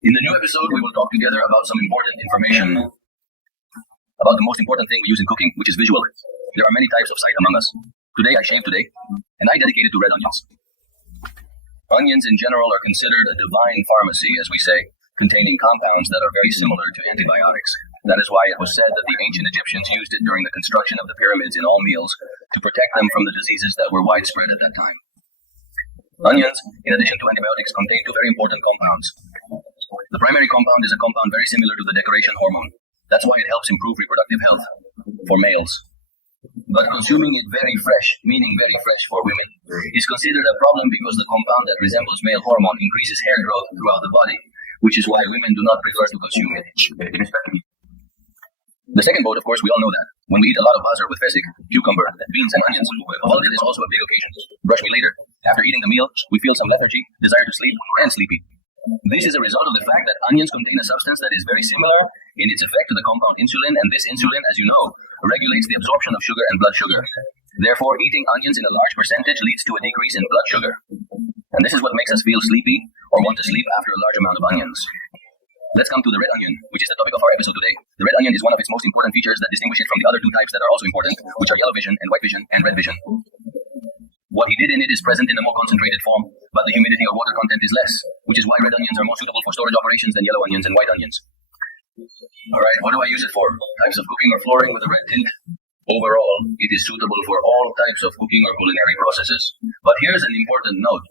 In the new episode, we will talk together about some important information about the most important thing we use in cooking, which is visual. There are many types of sight among us. Today, I shave today, and I dedicate it to red onions. Onions in general are considered a divine pharmacy, as we say, containing compounds that are very similar to antibiotics. That is why it was said that the ancient Egyptians used it during the construction of the pyramids in all meals to protect them from the diseases that were widespread at that time. Onions, in addition to antibiotics, contain two very important compounds. The primary compound is a compound very similar to the decoration hormone. That's why it helps improve reproductive health for males. But consuming it very fresh, meaning very fresh for women, is considered a problem because the compound that resembles male hormone increases hair growth throughout the body, which is why women do not prefer to consume it. The second boat, of course, we all know that. When we eat a lot of bazar with fesic, cucumber, beans, and onions, vulgar is also a big occasion. Brush me later. After eating the meal, we feel some lethargy, desire to sleep, and sleepy. This is a result of the fact that onions contain a substance that is very similar in its effect to the compound insulin, and this insulin, as you know, regulates the absorption of sugar and blood sugar. Therefore, eating onions in a large percentage leads to a decrease in blood sugar. And this is what makes us feel sleepy or want to sleep after a large amount of onions. Let's come to the red onion, which is the topic of our episode today. The red onion is one of its most important features that distinguish it from the other two types that are also important, which are yellow vision and white vision and red vision. What he did in it is present in a more concentrated form, but the humidity or water content is less, which is why red onions are more suitable for storage operations than yellow onions and white onions. Alright, what do I use it for? Types of cooking or flooring with a red tint? Overall, it is suitable for all types of cooking or culinary processes. But here's an important note.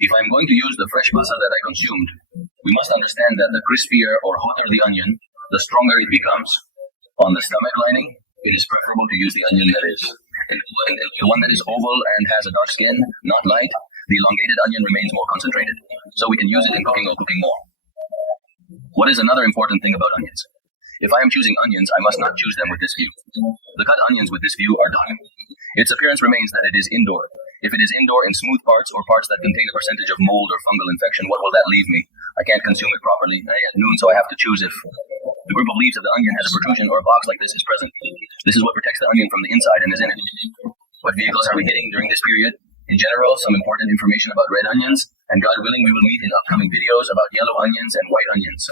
If I'm going to use the fresh basal that I consumed, we must understand that the crispier or hotter the onion, the stronger it becomes. On the stomach lining, it is preferable to use the onion that is the one that is oval and has a dark skin, not light. The elongated onion remains more concentrated, so we can use it in cooking or cooking more. What is another important thing about onions? If I am choosing onions, I must not choose them with this view. The cut onions with this view are done. Its appearance remains that it is indoor. If it is indoor in smooth parts or parts that contain a percentage of mold or fungal infection, what will that leave me? I can't consume it properly at noon, so I have to choose if the group of leaves of the onion has a protrusion or a box like this is present. This is what protects the onion from the inside and is in it. What vehicles are we hitting during this period? In general, some important information about red onions, and God willing, we will meet in upcoming videos about yellow onions and white onions.